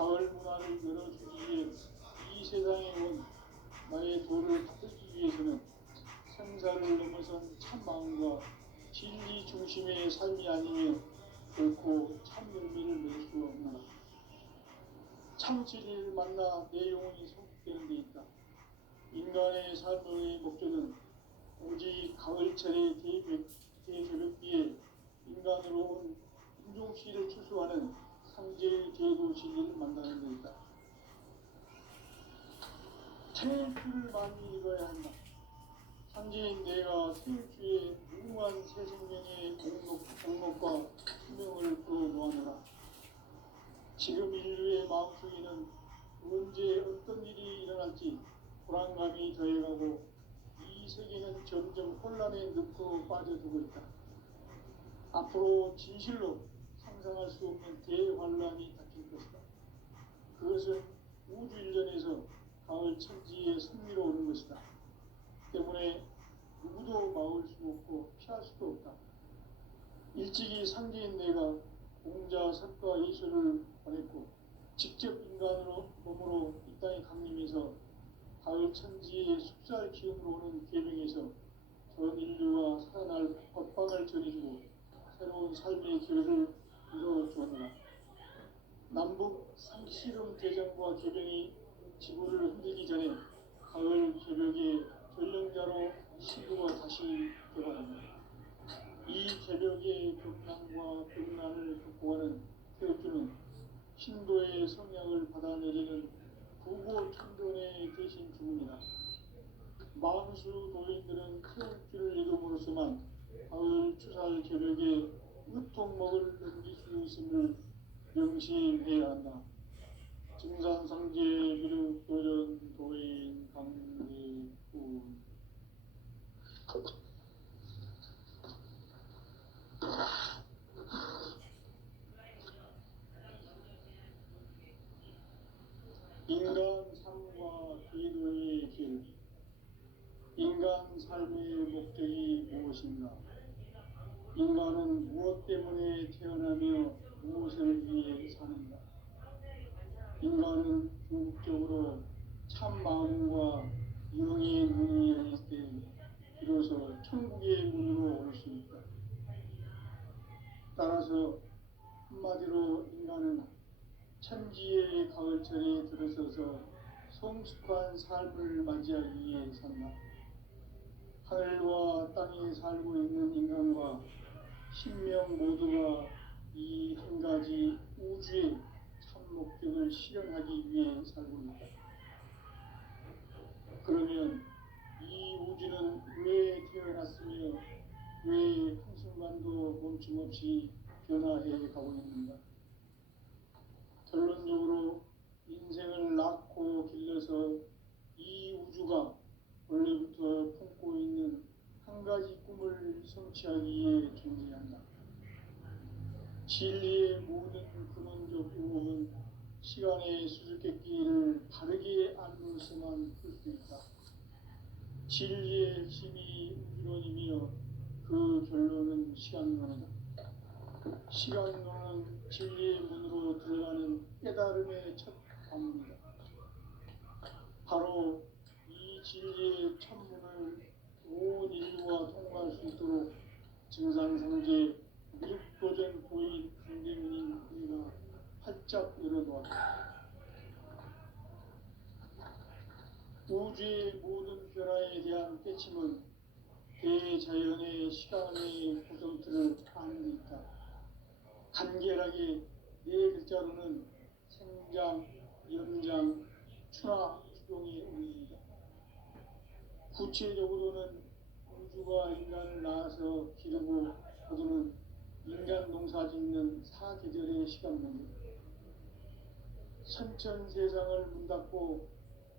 가을 문화를 열어주기 위해 이 세상에 온 나의 도를 닦기 위해서는 생사를 넘어선 참 마음과 진리 중심의 삶이 아니면 결코 참 열매를 맺을 수 없노라. 참 진리를 만나 내 영혼이 성숙되는 데 있다. 인간의 삶의 목적은 오직 가을철의 대저녁비에 인간으로 온 인종시를 추수하는 상제의 제도 진리를 만나는 데 있다. 태일주를 많이 읽어야 한다. 상제인 내가 태일주의 무궁한 새 생명의 공록과 수명을 풀어놓아노라. 지금 인류의 마음속에는 언제 어떤 일이 일어날지 불안감이 더해가고 이 세계는 점점 혼란의 늪으로 빠져들고 있다. 앞으로 진실로 상상할 수 없는 대환란이 닥칠 것이다. 그것은 우주 일전에서 가을 천지의 승리로 오는 것이다. 때문에 누구도 막을 수 없고 피할 수도 없다. 일찍이 상제인 내가 공자, 석가, 예수를 보냈고 직접 인간으로 몸으로 이 땅에 강림해서 가을 천지의 숲살 기운으로 오는 계명에서 전 인류가 살아날 법방을 전해주고 새로운 삶의 기회를 이루어주었노라. 남북 상씨름 대전과 계명이 지구를 흔들기 전에 가을 개벽의 전령자로 시구가 다시 개발합니다. 이 개벽의 격난과 격난을 극복하는 태엽주는 신도의 성향을 받아내리는 부고 천존의 대신 주문이다. 만수 도인들은 태엽주를 읽음으로써만 가을 추살 개벽의 으통목을 넘길 수 있음을 명심해야 한다. 증산상제 미륵 도전 도인 강대군. 인간 삶과 기도의 길. 인간 삶의 목적이 무엇인가? 인간은 무엇 때문에 태어나며 무엇을 위해 사는가? 인간은 궁극적으로 참 마음과 영의 문이 열릴 때 비로소 천국의 문으로 올 수 있다. 따라서 한마디로 인간은 천지의 가을철에 들어서서 성숙한 삶을 맞이하기 위해 산다. 하늘과 땅에 살고 있는 인간과 신명 모두가 이 한 가지 우주의 참 목적을 실현하기 위해 살고 있다. 그러면 이 우주는 왜 태어났으며 왜 한순간도 멈춤없이 변화해 가고 있는가? 결론적으로 인생을 낳고 길러서 이 우주가 원래부터 품고 있는 한 가지 꿈을 성취하기 위해 존재한다. 진리의 모든 근원적 유혹은 시간의 수수께끼를 바르게 알면서만 풀 수 있다. 진리의 핵심이 우주론이며 그 결론은 시간론이다. 시간론은 진리의 문으로 들어가는 깨달음의 첫 관문이다. 바로 이 진리의 천문을 온 인류가 통과할 수 있도록 증산상제 미륵도전 보인 강대민인 우리가 활짝 열어놓았다. 우주의 모든 변화에 대한 깨침은 대자연의 시간의 구성틀을 아는 데 있다. 간결하게 네 글자로는 생장, 연장, 추나 추동의 의미이다. 구체적으로는 우주가 인간을 낳아서 기르고 거두는 인간 농사 짓는 사계절의 시간론이다. 선천세상을 문닫고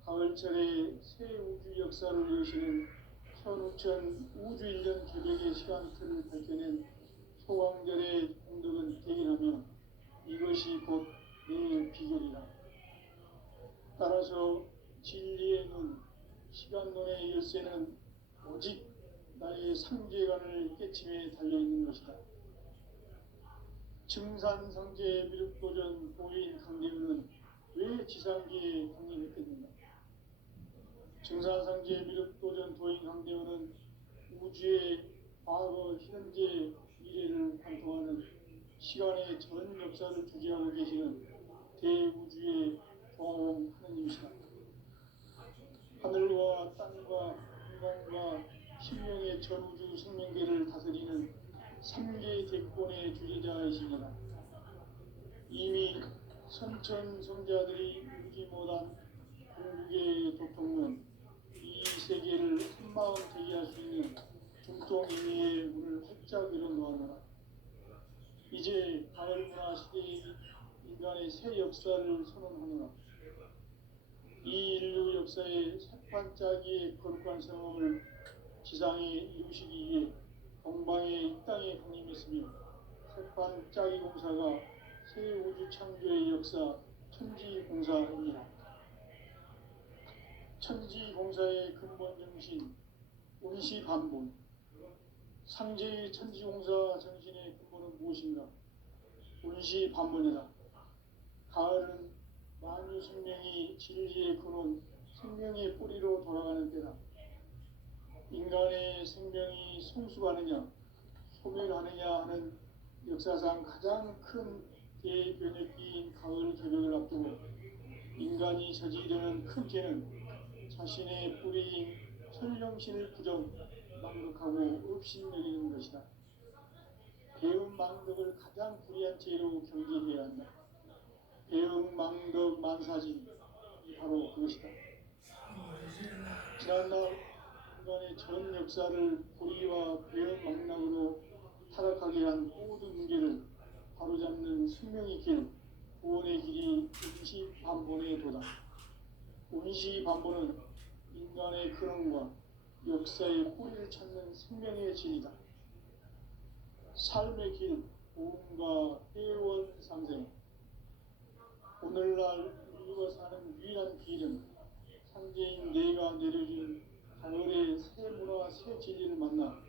가을철에 새 우주 역사를 여시는 현우천 우주일년 개벽의 시간틀을 밝혀낸 소왕절의 공덕은 대인하며 이것이 곧 내 비결이다. 따라서 진리의 눈, 시간론의 열쇠는 오직 나의 상제관을 깨침에 달려있는 것이다. 증산상제 미륵도전 보인 강대우는 지상계에 강림했겠는가. 증산상제 미륵도전 도인 강대원은 우주의 과거, 현재, 미래를 관통하는 시간의 전 역사를 주재하고 계시는 대우주의 조화원 하느님이시다. 하늘과 땅과 인간과 신명의 전우주 생명계를 다스리는 3개 대권의 주재자이십니다. 이미 선천성자들이 이루지 못한 궁극의 도통론, 이 세계를 한마음 대기할 수 있는 중통인의의 문을 활짝 열어놓았노라. 이제 가을문화 시대의 인간의 새 역사를 선언하노라. 이 인류 역사의 새판짜기의 거룩한 성험을 지상에 이루시기 위해 동방의 이 땅에 강림했으며, 새판짜기 공사가 새 우주 창조의 역사 천지공사입니다. 천지공사의 근본 정신 운시반본. 상제의 천지공사 정신의 근본은 무엇인가? 운시반본이다. 가을은 만유 생명이 진리의 근원, 생명의 뿌리로 돌아가는 때다. 인간의 생명이 성숙하느냐, 소멸하느냐 하는 역사상 가장 큰 대변혁기인 가을 개벽을 앞두고 인간이 저지르는 큰 죄는 자신의 뿌리인 천령신을 부정, 망극하고 업신여기는 것이다. 배음 망덕을 가장 불의한 죄로 경계해야 한다. 배음 망덕 만사지, 바로 그것이다. 지난날 인간의 전 역사를 불의와 배음 망락으로 타락하게 한 모든 문제를 바로잡는 생명의 길, 구원의 길이 운시반본의 도다. 운시반본은 인간의 근원과 역사의 뿌리를 찾는 생명의 진리다. 삶의 길, 보험과 회원 상생. 오늘날 인류가 사는 유일한 길은 상제인 내가 내려준 가을의 새 문화, 새 진리를 만나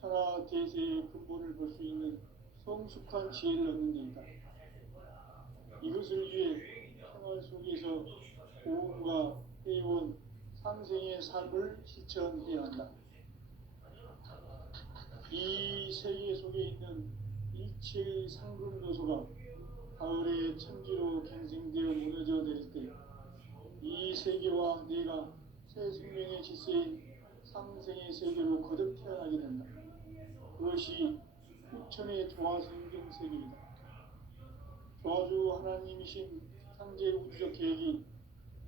천하 대세의 근본을 볼 수 있는 성숙한 지혜를 얻는 데이다. 이것을 위해 생활 속에서 보험과 회원, 상생의 삶을 실천해야 한다. 이 세계 속에 있는 일체의 상금 요소가 가을의 천지로 갱생되어 무너져 내릴 때 이 세계와 내가 새 생명의 질서인 상생의 세계로 거듭 태어나게 된다. 그것이 후천의 조화성경 세계이다. 조화주 하나님이신 상제 우주적 계획이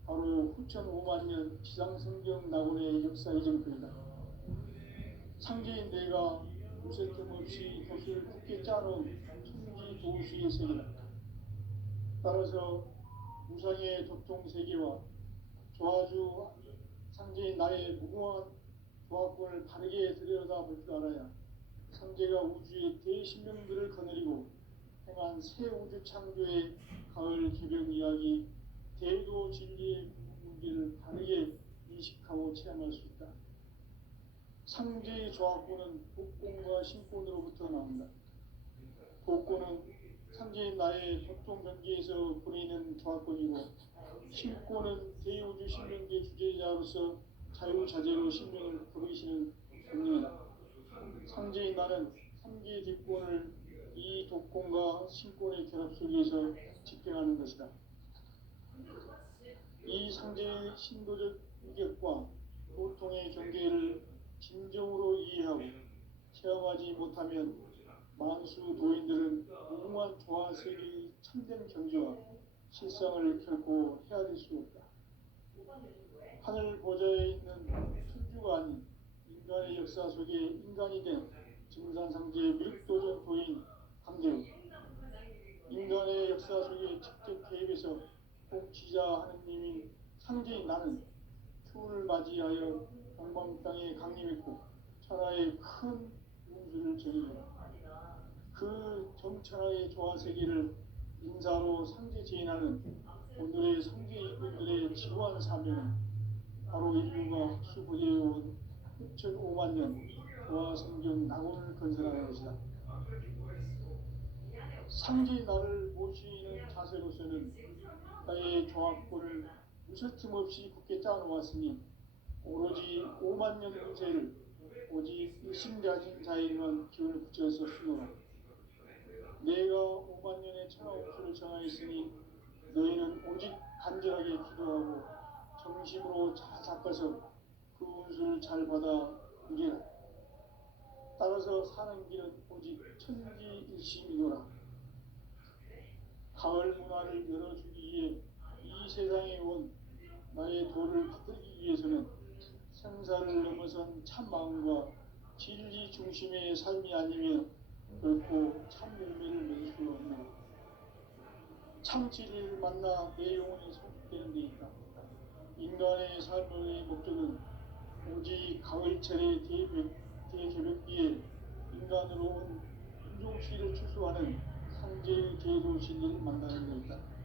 바로 후천 5만년 지상성경 낙원의 역사 이정표이다. 상제인 내가 무쇠 틈 없이 돛을 굳게 짜놓은 천지 도시의 세계다. 따라서 무상의 도통세계와 조화주 상제인 나의 무궁한 조화권을 바르게 들여다볼 줄 알아야 상제가 우주의 대신명들을 거느리고 행한 새 우주 창조의 가을 개벽 이야기, 대도 진리의 문제를 바르게 인식하고 체험할 수 있다. 상제의 조화권은 복권과 신권으로부터 나온다. 복권은 상제인 나의 보통 경계에서 보내는 조화권이고, 신권은 대우주 신명계 주제자로서 자유자재로 신명을 부르시는 권능이다. 상제인 나는 3개 뒷권을 이 독권과 신권의 결합 속에서 집행하는 것이다. 이 상제의 신도적 인격과 보통의 경계를 진정으로 이해하고 체험하지 못하면 만수 도인들은 무궁한 조화세계의 참된 경지와 실상을 결코 헤아릴 수 없다. 하늘 보좌에 있는 천주가 아닌 인간의 역사 속에 인간이 된 증산상제 미륵도전 도인 강대우, 인간의 역사 속에 직접 개입해서 통치자 하느님인 상제인 나는 추운을 맞이하여 동방 땅에 강림했고 천하의 큰 운수를 정의했다. 그 정천하의 조화세계를 인사로 상제 제인하는 오늘의 상제 인들의 지구한 사명은 바로 인류가 수부되어온 6,5만 년 조화성경 낙원을 건설하는 것이다. 상제 나를 모시는 자세로서는 나의 정확권을 무서틈 없이 굳게 짜놓았으니 오로지 5만 년 운세를 오직 일심 가진 자에게만 기운을 붙여서 쓰노라. 내가 5만 년의 천하운수를 정하였으니 너희는 오직 간절하게 기도하고 정심으로 잘 닦아서 그 운수를 잘 받아 누리라. 따라서 사는 길은 오직 천지일심이노라. 가을 문화를 열어주기 위해 이 세상에 온 나의 도를 붙들기 위해서는 생사를 넘어선 참 마음과 진리 중심의 삶이 아니면 결코 참 열매를 맺을 수 없노라. 참 진리를 만나 내 영혼이 성숙되는 데 있다. 인간의 삶의 목적은 오직 가을철의 대개벽기에 인간으로 온 인종시를 추수하는 상제의 제도 진리를 만나는 데 있다.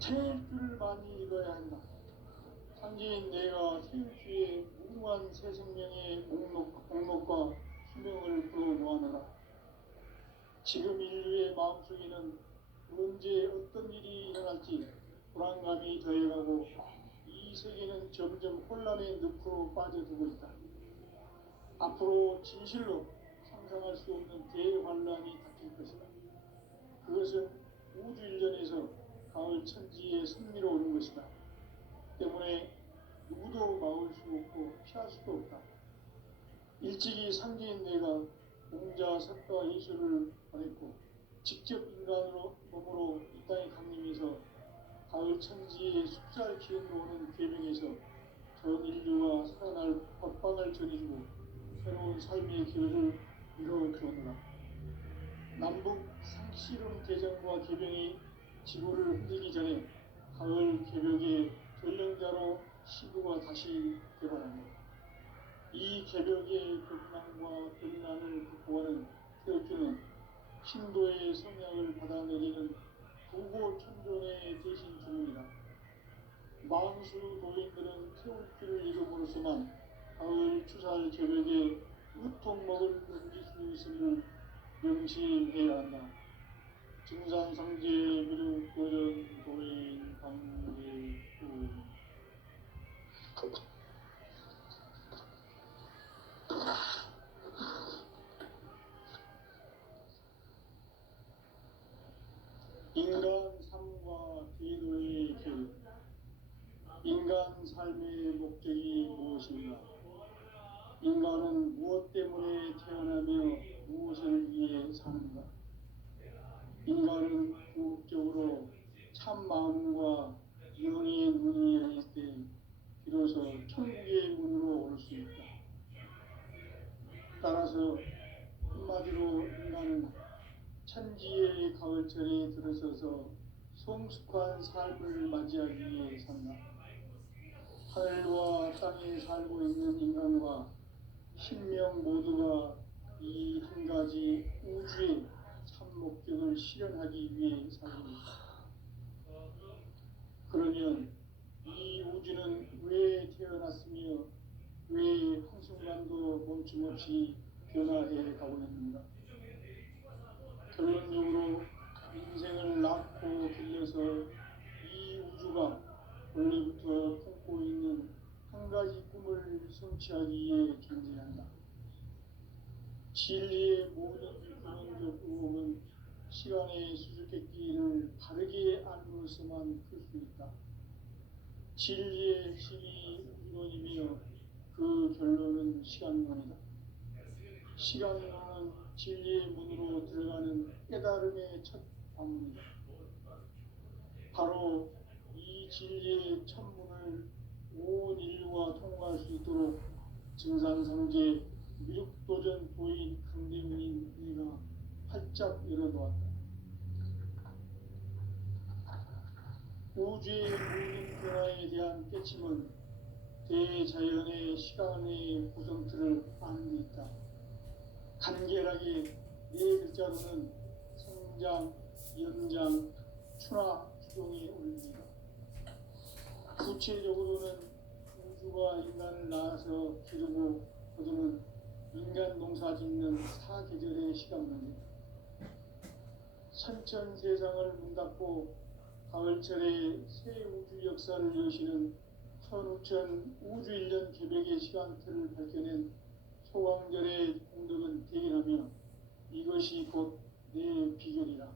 태일 줄을 많이 읽어야 한다. 상제인 내가 태일 주에 무궁한 새 생명의 목록과 수명을 불어모아노라. 지금 인류의 마음속에는 언제 어떤 일이 일어날지 불안감이 더해가고 이 세계는 점점 혼란의 늪으로 빠져들고 있다. 앞으로 진실로 상상할 수 없는 대환란이 닥칠 것이다. 그것은 우주 일전에서 가을 천지의 승리로 오는 것이다. 때문에 누구도 막을 수 없고 피할 수도 없다. 일찍이 상제인 내가 공자, 석가, 예수를 보냈고 직접 인간으로 몸으로 이 땅에 강림해서 가을 천지의 숫살 기운으로 오는 계명에서 전 인류가 살아날 법방을 전해주고 새로운 삶의 기회를 이루어주었노라. 남북 상씨름 대전과 개병이 지구를 흔들기 전에 가을 개벽의 전령자로 시구가 다시 개발합니다. 이 개벽의 격난과 변난을 극복하는 태극기는 신도의 성향을 받아내리는 부고 천존의 대신 주문이다. 망수 도인들은 태울기를 이름으로서만 가을 추살 개벽에 으통먹을 넘길 수 있음을 명시해야 한다. 증산상제 미륵 도전 도인 강제구 인간 삶과 제도의 교육. 인간 삶의 목적이 무엇인가? 인간은 무엇 때문에 태어나며 무엇을 위해 사는가? 인간은 궁극적으로 참 마음과 영의 문이 열릴 때 비로소 천국의 문으로 올 수 있다. 따라서 한마디로 인간은 천지의 가을철에 들어서서 성숙한 삶을 맞이하기 위해 산다. 하늘과 땅에 살고 있는 인간과 신명 모두가 이 한 가지 우주의 참 목적을 실현하기 위해 살고 있다. 그러면 이 우주는 왜 태어났으며 왜 한순간도 멈춤없이 변화해 가고 있는가? 결론적으로 인생을 낳고 길러서 이 우주가 원래부터 품고 있는 한 가지 꿈을 성취하기 위해 존재한다. 진리의 모든 근원적 의혹은 시간의 수수께끼를 바르게 알므로서만 풀 수 있다. 진리의 핵심이 이론이며 그 결론은 시간론이다. 시간론은 진리의 문으로 들어가는 깨달음의 첫 방문이다. 바로 이 진리의 천문을 온 인류가 통과할 수 있도록 증산상제 미륵도전 도인 강대문인 내가 활짝 열어놓았다. 우주의 모든 변화에 대한 깨침은 대자연의 시간의 구성틀을 아는 데 있다. 간결하게 네 글자로는 성장, 연장, 추나, 주동이 올립니다. 구체적으로는 우주가 인간을 낳아서 기르고 거두는 인간 농사 짓는 사계절의 시간문제. 선천 세상을 문 닫고 가을철에 새 우주 역사를 여시는 천우천 우주일년 개벽의 시간틀을 밝혀낸 소강절의 공덕은 대견하며 이것이 곧 내 비결이라.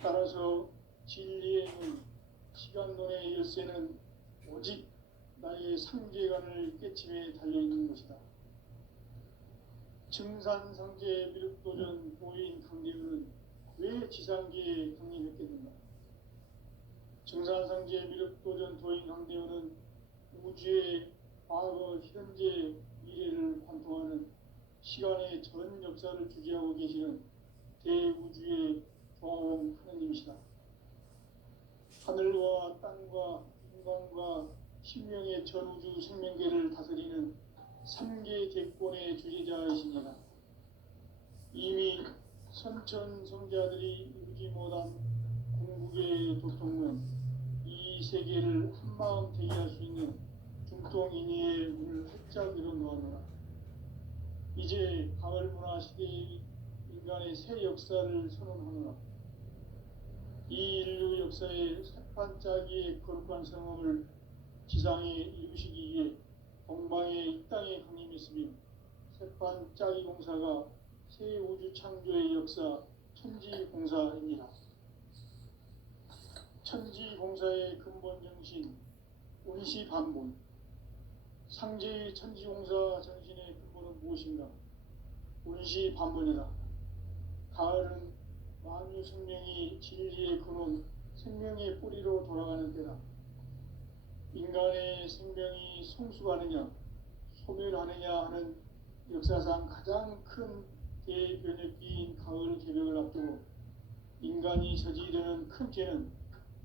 따라서 진리의 문, 시간론의 열쇠는 오직 나의 상계관을 깨침에 달려있는 것이다. 증산상제 미륵도전 보인 강대우는 왜 지상계에 강림했겠는가? 증산상제 미륵도전 도인 강대우는 우주의 과거, 현재, 미래를 관통하는 시간의 전 역사를 주재하고 계시는 대우주의 조화원 하느님이시다. 하늘과 땅과 인간과 신명의 전우주 생명계를 다스리는 3계 대권의 주재자이십니다. 이미 선천성자들이 이루지 못한 궁극의 도통문, 이 세계를 한마음 되게 할 수 있는 중통인의의 문을 활짝 열어놓았노라. 이제 가을 문화 시대의 인간의 새 역사를 선언하노라. 이 인류 역사의 새판짜기의 거룩한 성업을 지상에 이루시기 위해 동방의 이 땅에 강림했으며 새판짜기 공사가 새 우주 창조의 역사 천지공사입니다. 천지공사의 근본 정신 운시반본. 상제의 천지공사 정신의 근본은 무엇인가? 운시반본이다. 가을은 만유 생명이 진리의 근원, 생명의 뿌리로 돌아가는 때다. 인간의 생명이 성숙하느냐, 소멸하느냐 하는 역사상 가장 큰 대변혁기인 가을 개벽을 앞두고 인간이 저지르는 큰 죄는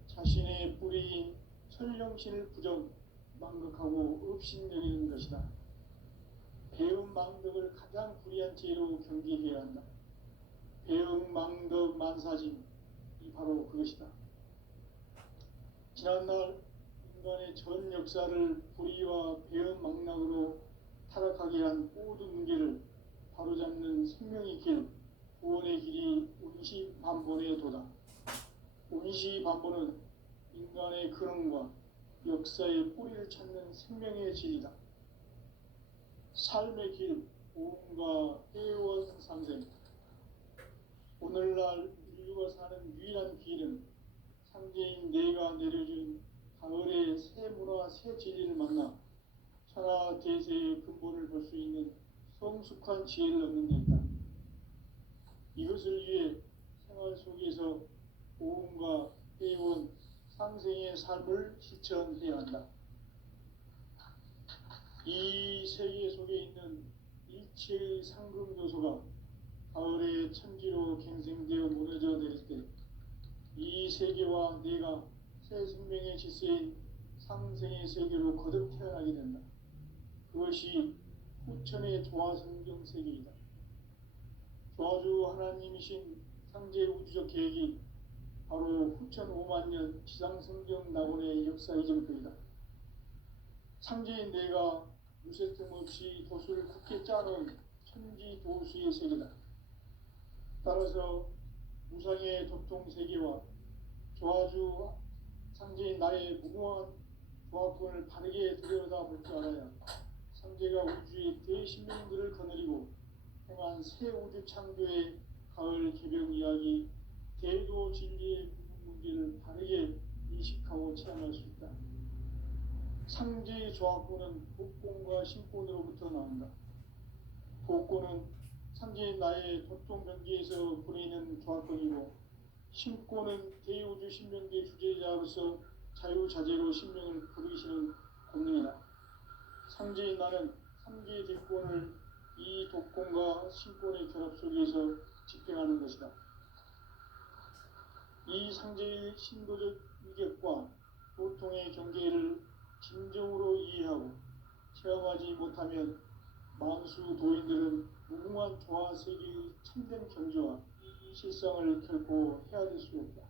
자신의 뿌리인 설령신을 부정, 망극하고 업신여기는 것이다. 배음 망덕을 가장 불의한 죄로 경계해야 한다. 배음 망덕 만사진이 바로 그것이다. 지난날 인간의 전 역사를 불의와 배음 망락으로 타락하게 한 모든 문제를 바로잡는 생명의 길, 구원의 길이 운시반본의 도다. 운시반본은 인간의 근원과 역사의 뿌리를 찾는 생명의 진리다. 삶의 길, 오음과 회원 상생. 오늘날 인류가 사는 유일한 길은 상제인 내가 내려준 가을의 새 문화, 새 진리를 만나 천하 대세의 근본을 볼 수 있는 성숙한 지혜를 얻는 데 있다. 이것을 위해 생활 속에서 오음과 회원, 상생의 삶을 실천해야 한다. 이 세계 속에 있는 일체의 상금 요소가 가을의 천지로 갱생되어 무너져 내릴 때 이 세계와 내가 새 생명의 질서인 상생의 세계로 거듭 태어나게 된다. 그것이 후천의 조화성경 세계이다. 조화주 하나님이신 상제 우주적 계획이 바로 후천 5만년 지상성경 낙원의 역사 이전부이다. 상제인 내가 무쇠 틈 없이 도수를 굳게 짜놓은 천지 도수의 세계다. 따라서 무상의 도통 세계와 조화주 상제인 나의 무궁한 조화권을 바르게 들여다볼 줄 알아야 상제가 우주의 대신명들을 거느리고 행한 새 우주 창조의 가을 개벽 이야기, 대도 진리의 문제를 바르게 인식하고 체험할 수 있다. 상제의 조화권은 복권과 신권으로부터 나온다. 복권은 상제인 나의 도통 경계에서 보내는 조화권이고, 신권은 대우주 신명계 주제자로서 자유자재로 신명을 부르시는 권능이다. 상제인 나는 3개 대권을 이 독권과 신권의 결합 속에서 집행하는 것이다. 이 상제의 신도적 위격과 보통의 경계를 진정으로 이해하고 체험하지 못하면 만수 도인들은 무궁한 조화세계의 참된 경지와 실상을 결코 헤아릴 수 없다.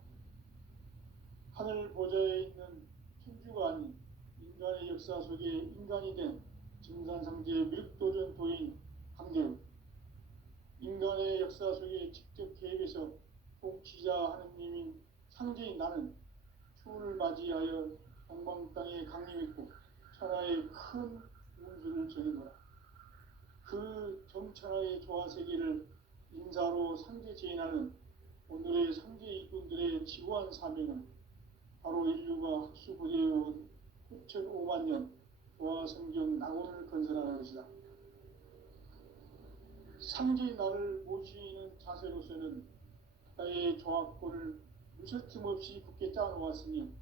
하늘 보좌에 있는 천주가 아닌 인간의 역사 속에 인간이 된 증산상제 미륵도전 도인 강대우, 인간의 역사 속에 직접 개입해서 통치자 하느님인 상제인 나는 추운을 맞이하여 동방 땅에 강림했고 천하의 큰 운수를 정해노라. 그 정천하의 조화세계를 인사로 상제 제인하는 오늘의 상제 일꾼들의 지구한 사명은 바로 인류가 학수고대해온 6,500만 년 조화성경 낙원을 건설하는 것이다. 상제의 나를 모시는 자세로서는 나의 조화권을 무설틈 없이 굳게 짜놓았으니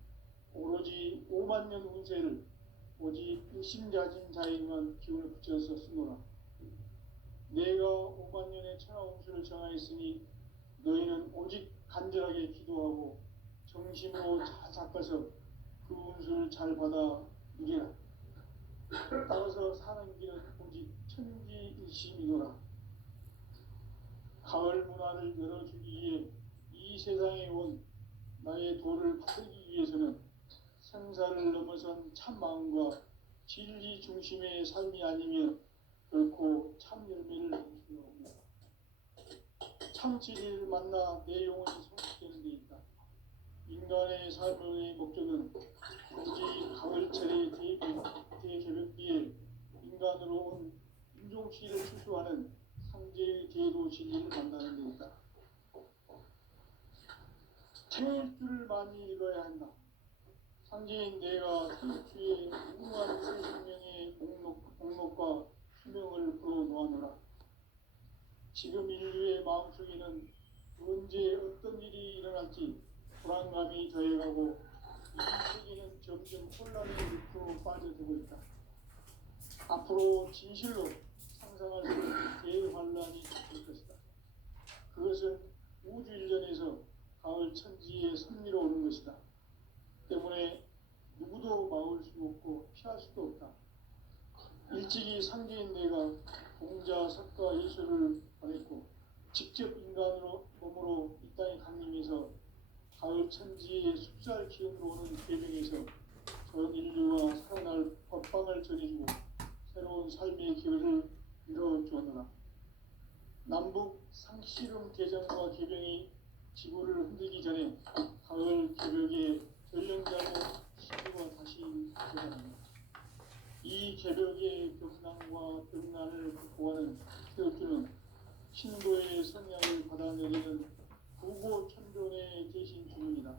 오로지 5만 년 운세를 오직 일심자진 자에게만 기운을 붙여서 쓰노라. 내가 5만 년의 천하 운수를 정하였으니 너희는 오직 간절하게 기도하고 정심으로 잘 닦아서 그 운수를 잘 받아 누리라. 따라서 사는 길은 오직 천지일심이노라. 가을 문화를 열어주기 위해 이 세상에 온 나의 도를 받들기 위해서는 생사를 넘어선 참 마음과 진리 중심의 삶이 아니면 결코 참 열매를 낼 수가 없다. 참 진리를 만나 내 영혼이 성숙되는 데 있다. 인간의 삶의 목적은 오직 가을철의 대개벽기에 인간으로 온 인종치를 추수하는 상제의 제도 진리를 만나는 데 있다. 태일주를 많이 읽어야 한다. 상제인 내가 태일주의 무궁한 생명의 목록과 수명을 풀어놓아노라. 지금 인류의 마음속에는 언제 어떤 일이 일어날지 불안감이 더해가고 이 세계는 점점 혼란의 늪으로 빠져들고 있다. 앞으로 진실로 상상할 수 없는 대환란이 닥칠 것이다. 그것은 우주 일련에서 가을 천지의 섭리로 오는 것이다. 때문에 누구도 막을 수 없고 피할 수도 없다. 일찍이 상제인 내가 공자, 석가, 예수를 보냈고 직접 인간으로 몸으로 이 땅에 강림해서 가을 천지의 숲살 기운으로 오는 계명에서 전 인류와 살아날 법방을 전해주고 새로운 삶의 기회를 이뤄주었노라. 남북 상씨름 개정과 개병이 지구를 흔들기 전에 가을 개벽의 전령자로 지구가 다시 되어갑니다. 이 개벽의 병난과 병난을 극복하는 태엽주는 신도의 성향을 받아내리는 구고 천존의 대신 주문이다.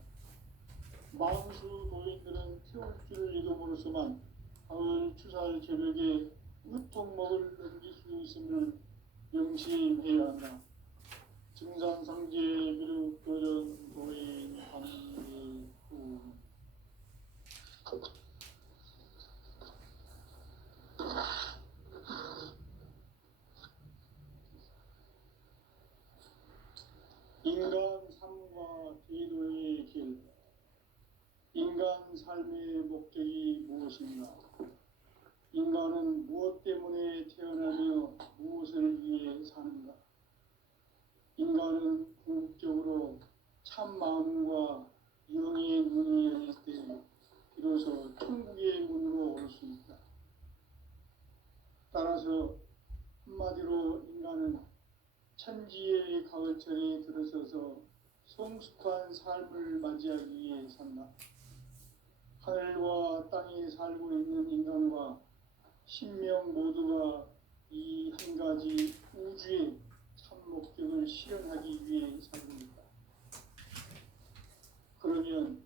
망수 도인들은 태울주를 읽음으로써만 가을 추살 개벽의 으통목을 넘길 수 있음을 명심해야 한다. 증산상제 미륵 도전 도인 관계후 인간 삶과 제도의 길. 인간 삶의 목적이 무엇인가? 인간은 무엇 때문에 태어나며 무엇을 위해 사는가? 인간은 궁극적으로 참 마음과 영의 문이 열릴 때 비로소 천국의 문으로 올 수 있다. 따라서 한마디로 인간은 천지의 가을철에 들어서서 성숙한 삶을 맞이하기 위해 산다. 하늘과 땅에 살고 있는 인간과 신명 모두가 이 한 가지 우주의 참 목적을 실현하기 위해 살고 있다. 그러면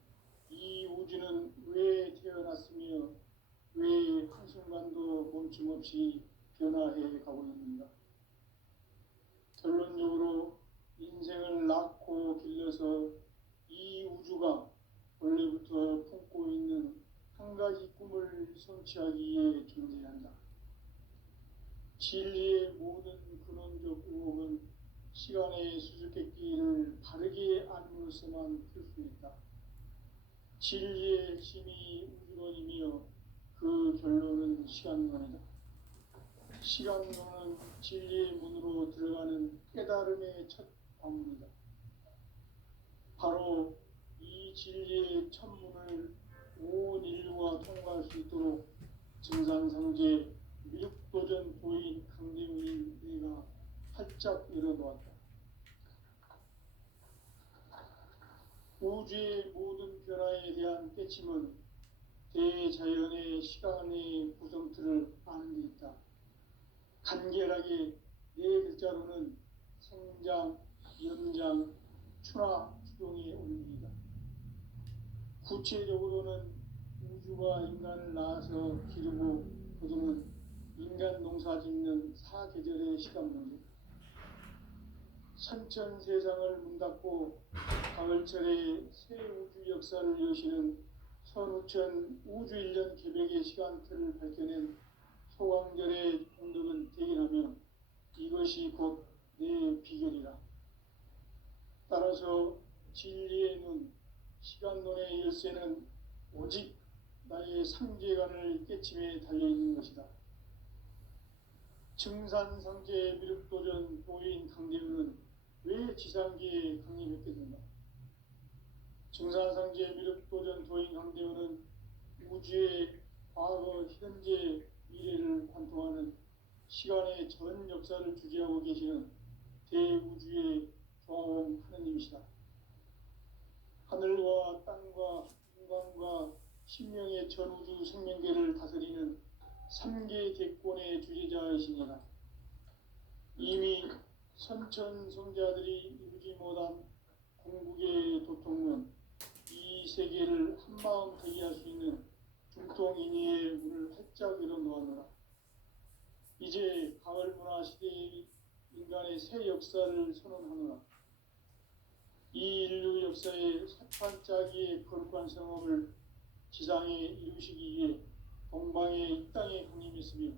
이 우주는 왜 태어났으며 왜 한순간도 멈춤없이 변화해 가고 있는가? 결론적으로 인생을 낳고 길러서 이 우주가 원래부터 품고 있는 한 가지 꿈을 성취하기 위해 존재한다. 진리의 모든 근원적 의혹은 시간의 수수께끼를 바르게 알므로써만 풀 수 있다. 진리의 핵심이 우주론이며 그 결론은 시간론이다. 시간론은 진리의 문으로 들어가는 깨달음의 첫 방문이다. 바로 이 진리의 첫 문을 온 인류가 통과할 수 있도록 증산상제 미륵도전 도인 강대우인 내가 활짝 열어놓았다. 우주의 모든 변화에 대한 깨침은 대자연의 시간의 구성틀을 아는 데 있다. 간결하게 네 글자로는 생장, 연장, 추나 추동의 원리이다. 구체적으로는 우주가 인간을 낳아서 기르고 거두는 인간 농사 짓는 사계절의 시간 문제, 선천 세상을 문닫고 가을철에 새 우주 역사를 여시는 선우천 우주 1년 개벽의 시간틀을 밝혀낸 소광절의 공덕은 대견하며 이것이 곧 내 비결이라. 따라서 진리의 눈, 시간론의 열쇠는 오직 나의 상제관을 깨침에 달려있는 것이다. 증산상제 미륵도전 도인 강대우는 왜 지상계에 강림했게 된가? 증산상제 미륵도전 도인 강대우는 우주의 과거, 현재, 미래를 관통하는 시간의 전 역사를 주재하고 계시는 대우주의 조화원 하느님이시다. 하늘과 땅과 인간과 신명의 전우주 생명계를 다스리는 3계 대권의 주재자이시니라. 이미 선천성자들이 이루지 못한 궁극의 도통은 이 세계를 한마음 되게 할 수 있는 중통인의의 문을 활짝 열어놓았노라. 이제 가을 문화 시대의 인간의 새 역사를 선언하노라. 이 인류 역사의 사탄짜기의 거룩한 성험을 지상에 이루시기 위해 동방의 이 땅에 강림했으며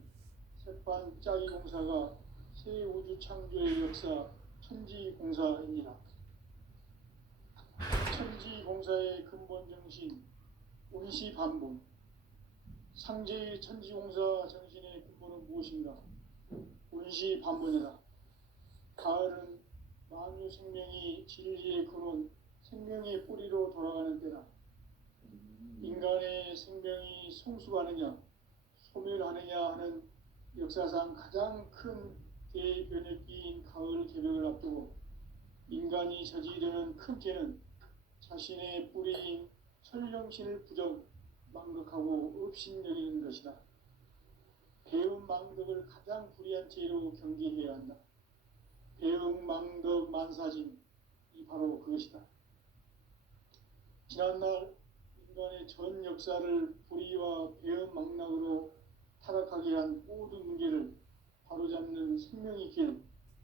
새판짜기 공사가 새 우주 창조의 역사 천지공사입니다. 천지공사의 근본 정신 운시반본. 상제의 천지공사 정신의 근본은 무엇인가? 운시반본이다. 가을은 만유 생명이 진리의 근원, 생명의 뿌리로 돌아가는 때다. 인간의 생명이 성숙하느냐, 소멸하느냐 하는 역사상 가장 큰 대변혁기인 가을 개벽을 앞두고 인간이 저지르는 큰 죄는 자신의 뿌리인 천령신을 부정, 망극하고 업신여기는 것이다. 배움 망덕을 가장 불의한 죄로 경계해야 한다. 배움 망덕 만사짐이 바로 그것이다. 지난날 인간의 전 역사를 불의와 배움 망락으로 타락하게 한 모든 문제를 바로잡는 생명의 길,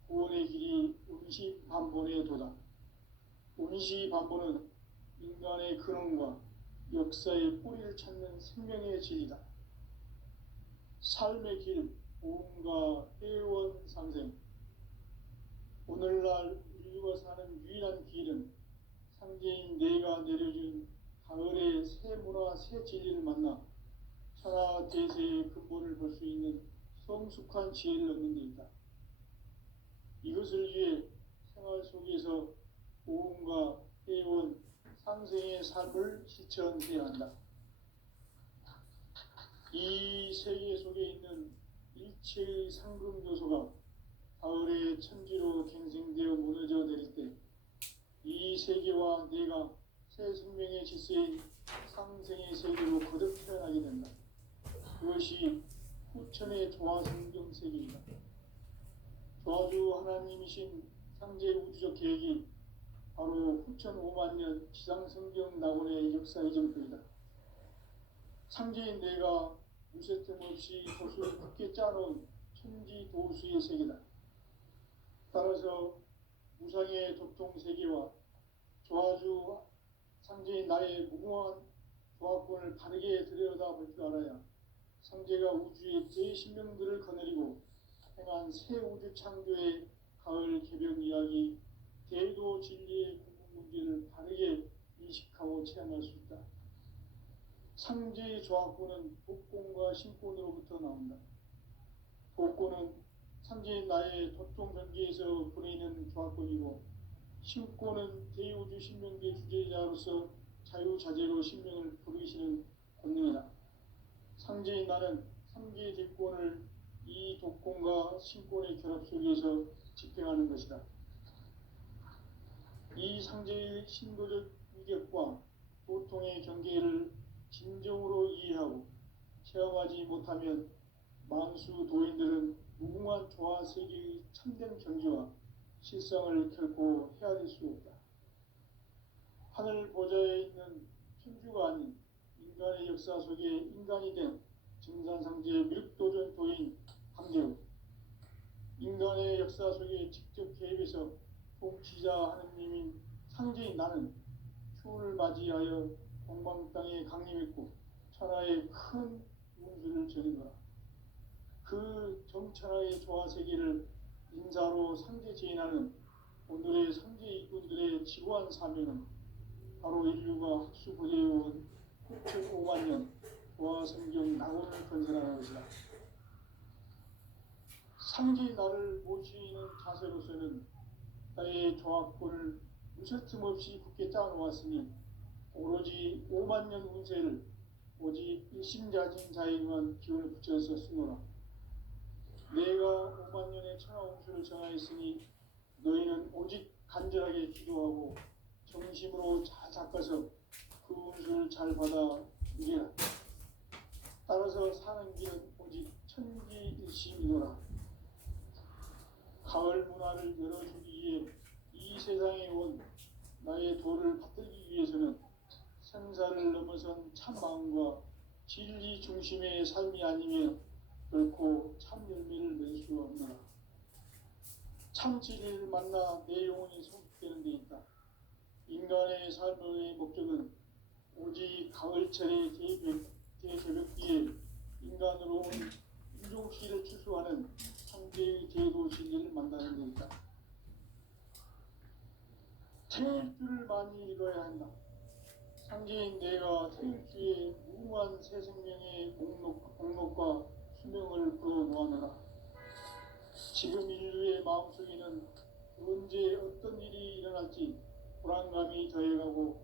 구원의 길이 운시반본의 도다. 운시반본은 인간의 근원과 역사의 뿌리를 찾는 생명의 진리다. 삶의 길, 보험과 회원 상생. 오늘날 인류가 사는 유일한 길은 상제인 내가 내려준 가을의 새 문화, 새 진리를 만나 천하 대세의 근본을 볼 수 있는 성숙한 지혜를 얻는 데 있다. 이것을 위해 생활 속에서 보험과 회원, 상생의 삶을 실천해야 한다. 이 세계 속에 있는 일체의 상금 요소가 가을의 천지로 갱생되어 무너져 내릴 때 이 세계와 내가 새 생명의 질서인 상생의 세계로 거듭 태어나게 된다. 그것이 후천의 조화성경 세계이다. 조화주 하나님이신 상제 우주적 계획이 바로 후천 5만 년 지상성경 낙원의 역사 이정표이다. 상제인 내가 무쇠틈 없이 도수를 굳게 짜놓은 천지 도수의 세계다. 따라서 무상의 도통 세계와 조화주 상제인 나의 무궁한 조화권을 바르게 들여다볼 줄 알아야 상제가 우주의 제10명들을 거느리고 행한 새 우주 창조의 가을 개벽 이야기, 대도 진리의 궁극 문제를 바르게 인식하고 체험할 수 있다. 상제의 조화권은 독권과 신권으로부터 나온다. 독권은 상제인 나의 도통 전기에서 보내는 조화권이고, 신권은 대우주 신명계 주제자로서 자유자재로 신명을 부르시는 권능이다. 상제인 나는 3계 대권을 이 독권과 신권의 결합 속에서 집행하는 것이다. 이 상제의 신도적 위력과 고통의 경계를 진정으로 이해하고 체험하지 못하면 만수 도인들은 무궁한 조화 세계의 참된 경지와 실상을 결코 헤아릴 수 없다. 하늘 보좌에 있는 천주가 아닌 인간의 역사 속에 인간이 된 증산상제 밀도전 도인 강대우, 인간의 역사 속에 직접 개입해서 통치자 하느님인 상제인 나는 추운을 맞이하여 동방 땅에 강림했고 천하의 큰 운수를 전이노라. 그 정천하의 조화 세계를 인사로 상제 제인하는 오늘의 상제 일꾼들의 지고한 사명은 바로 인류가 학수부대해온 9,5만 년 조화 성경 낙원을 건설하는 것이다. 상제의 나를 모시는 자세로서는 나의 조합권을 무설틈 없이 굳게 짜놓았으니 오로지 5만 년 운세를 오직 일심자진 자에게만 기운을 붙여서 쓰노라. 내가 5만 년의 천하 운수를 정하였으니 너희는 오직 간절하게 기도하고 정심으로 잘 닦아서 그 운수를 잘 받아 이겨라. 따라서 사는 길은 오직 천지일심이노라. 가을 문화를 열어주기 위해 이 세상에 온 나의 도를 받들기 위해서는 생사를 넘어선 참 마음과 진리 중심의 삶이 아니면 결코 참 열매를 낼 수 없노라. 참 진리를 만나 내 영혼이 성숙되는 데 있다. 인간의 삶의 목적은 오직 가을철의 대개벽기에 인간으로 온 인종시를 추수하는 상제의 제도 진리를 만나는 데 있다. 태일주를 많이 읽어야 한다. 상제인 내가 태일주의 무궁한 새 생명의 목록과 수명을 풀어놓아노라. 지금 인류의 마음속에는 언제 어떤 일이 일어날지 불안감이 더해가고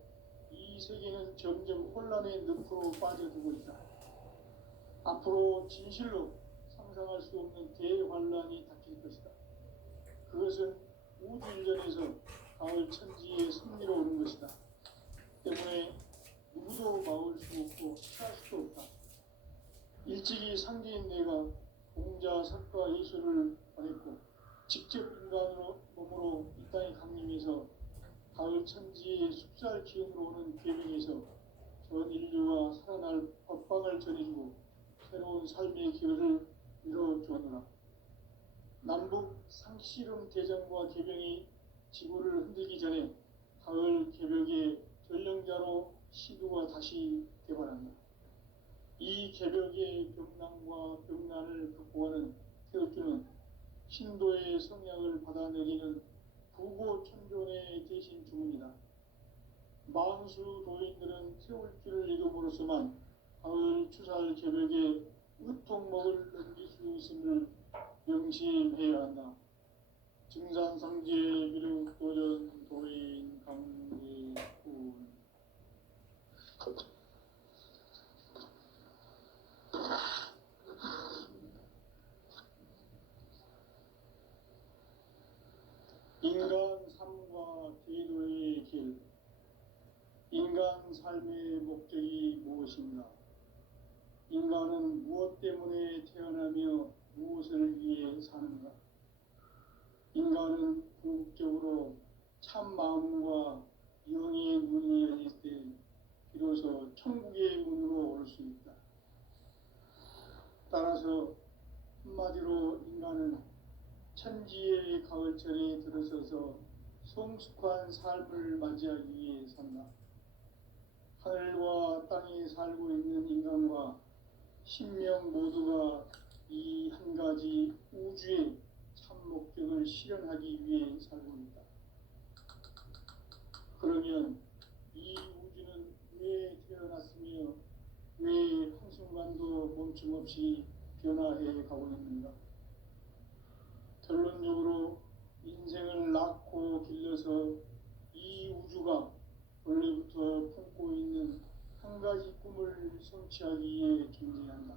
이 세계는 점점 혼란의 늪으로 빠져들고 있다. 앞으로 진실로 상상할 수 없는 대환란이 닥칠 것이다. 그것은 우주일전에서 가을 천지의 승리로 오는 것이다. 때문에 누구도 막을 수 없고 피할 수도 없다. 일찍이 상제인 내가 공자, 석가, 예수를 보냈고 직접 인간으로 몸으로 이 땅에 강림해서 가을 천지의 숲살 기운으로 오는 계명에서 전 인류가 살아날 법방을 전해주고 새로운 삶의 기회를 이뤄주었노라. 남북 상씨름 대전과 개병이 지구를 흔들기 전에 가을 개벽의 전령자로 시두가 다시 개발한다. 이 개벽의 병난과 병난을 극복하는 태극주는 신도의 성향을 받아내리는 부고천존의 대신 주문이다. 만수 도인들은 태울주를 읽음으로써만 가을 추살 개벽에 으통목을 넘길 수 있음을 명심해야 한다. 증산상제 미륵도전 도인 강대훈. 인간 삶과 제도의 길. 인간 삶의 목적이 무엇인가? 인간은 무엇 때문에 태어나며 무엇을 위해 사는가? 인간은 궁극적으로 참 마음과 영의 문이 열릴 때 비로소 천국의 문으로 올 수 있다. 따라서 한마디로 인간은 천지의 가을철에 들어서서 성숙한 삶을 맞이하기 위해 산다. 하늘과 땅에 살고 있는 인간과 신명 모두가 이 한 가지 우주의 참 목적을 실현하기 위해 살고 있다. 그러면 이 우주는 왜 태어났으며 왜 한순간도 멈춤없이 변화해 가고 있는가? 결론적으로 인생을 낳고 길러서 이 우주가 원래부터 품고 있는 한 가지 꿈을 성취하기 위해 존재한다.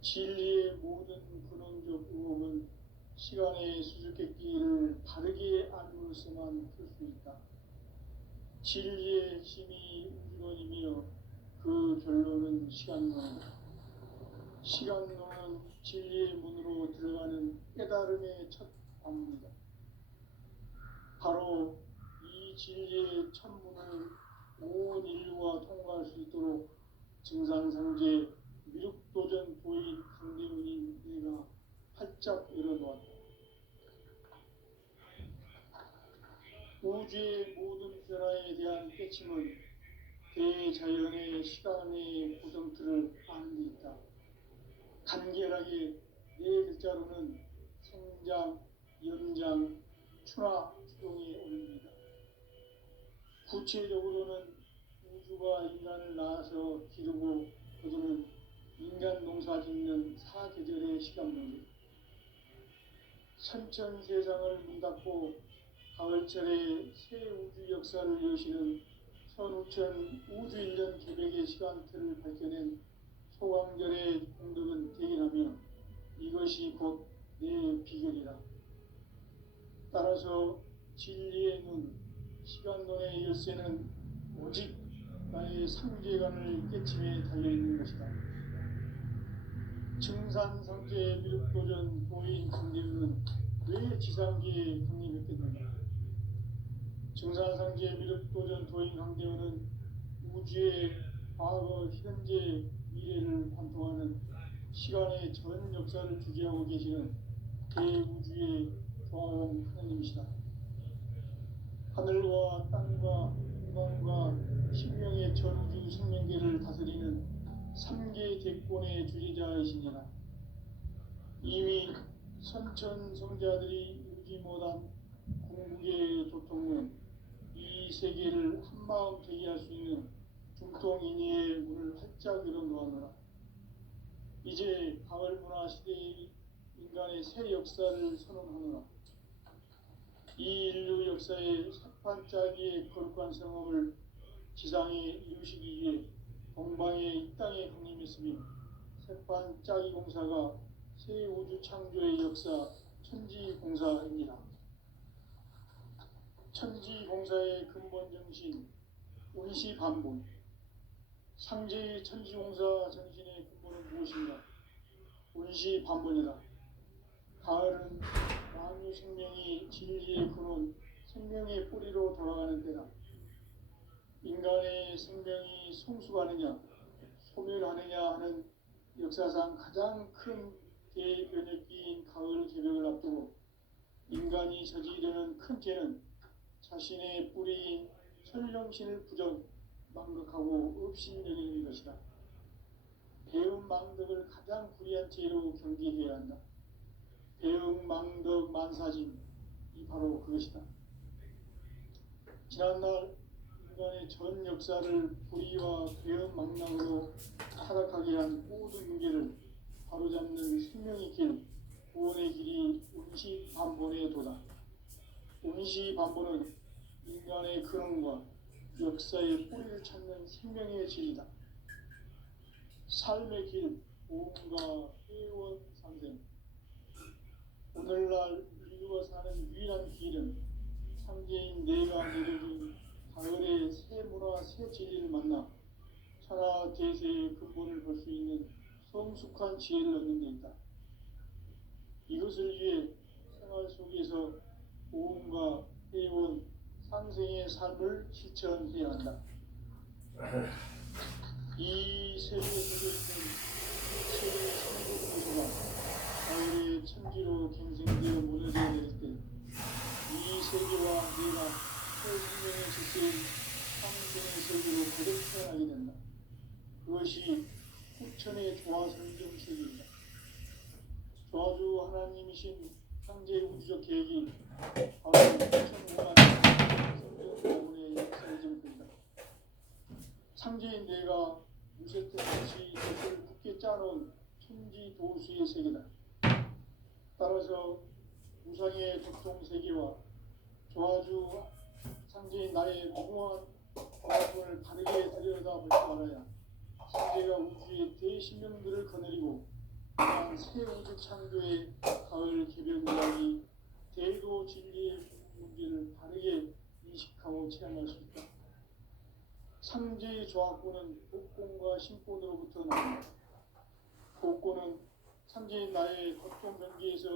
진리의 모든 근원적 의혹은 시간의 수수께끼를 바르게 알므로써만 풀 수 있다. 진리의 핵심이 우주론이며 그 결론은 시간론이다. 시간론은 진리의 문으로 들어가는 깨달음의 첫 방문이다. 바로 이 진리의 천문을 온 인류가 통과할 수 있도록 증산상제 미륵도전 도인 강대훈인 내가 활짝 열어놓았다. 우주의 모든 변화에 대한 깨침은 대자연의 시간의 고정틀을 아는 데 있다. 간결하게 네 글자로는 생장, 연장, 추나 추동의 원리이다. 구체적으로는 우주가 인간을 낳아서 기르고 거두는 인간 농사 짓는 사계절의 시간론이다. 선천 세상을 문 닫고 가을철에 새 우주 역사를 여시는 선우천 우주인전 개백의 시간틀을 밝혀낸 소강절의 공덕은 대견하며 이것이 곧 내 비결이라. 따라서 진리의 눈, 시간론의 열쇠는 오직 나의 상제관을 깨침에 달려있는 것이다. 증산상제 미륵도전 도인 강대훈은 왜 지상계에 강림했겠는가? 증산상제 미륵도전 도인 강대훈은 우주의 과거, 현재, 미래를 관통하는 시간의 전 역사를 주재하고 계시는 대우주의 조화용 하나님이시다. 하늘과 땅과 인간과 신명의 전우주 생명계를 다스리는 3계 대권의 주재자이시니라. 이미 선천 성자들이 이루지 못한 궁극의 도통은 이 세계를 한마음 되게 할 수 있는 중통인의의 문을 활짝 열어놓았노라. 이제 가을 문화 시대의 인간의 새 역사를 선언하노라. 이 인류 역사의 새판짜기의 거룩한 성업을 지상에 이루시기 위해 동방의 이 땅에 강림했으며 새판짜기 공사가 새 우주 창조의 역사 천지공사입니다. 천지공사의 근본 정신 운시반본. 상제의 천지공사 정신의 근본은 무엇인가? 운시반본이다. 가을은 만유 생명이 진리의 근원, 생명의 뿌리로 돌아가는 때다. 인간의 생명이 성숙하느냐, 소멸하느냐 하는 역사상 가장 큰 대변혁기인 가을 개벽을 앞두고 인간이 저지르는 큰 죄는 자신의 뿌리인 천령신을 부정, 망극하고 업신여기는 것이다. 배음 망덕을 가장 불의한 죄로 경계해야 한다. 배음 망덕 만사짐이 바로 그것이다. 지난날 인간의 전 역사를 불의와 배음 망락으로 타락하게 한 모든 문제를 바로잡는 생명의 길, 구원의 길이 운시반본의 도다. 운시반본은 인간의 근원과 역사의 뿌리를 찾는 생명의 진리다. 삶의 길, 보험과 회원 상생. 오늘날 인류가 사는 유일한 길은 상제인 내가 내려준 가을의 새 문화, 새 진리를 만나 천하 대세의 근본을 볼 수 있는 성숙한 지혜를 얻는 데 있다. 이것을 위해 생활 속에서 보험과 회원, 상생의 삶을 실천해야 한다. 이 세계에 들어있는 세계의 천국 구조가 가을의 천지로 갱생되어 무너져 내릴 때 이 세계와 내가 새 생명의 질서인 상생의 세계로 거듭 태어나게 된다. 그것이 후천의 조화성경 세계이다. 조화주 하나님이신 상제의 우주적 계획이 바로 2005만 성경 가문의 역사를 점입니다. 상제인 내가 무쇠뜻 없이 덫을 굳게 짜놓은 천지 도수의 세계다. 따라서 우상의 도통 세계와 조화주 상제인 나의 무궁한 조화분을 바르게 들여다볼 줄 알아야 상제가 우주의 대신명들을 거느리고 새 우주 창조의 가을 개벽 이야기 대도 진리의 문제를 바르게 인식하고 체험할 수 있다. 삼재의 조합구는 복권과 신권으로부터 나옵니다. 복권은 삼재인 나의 각종 경기에서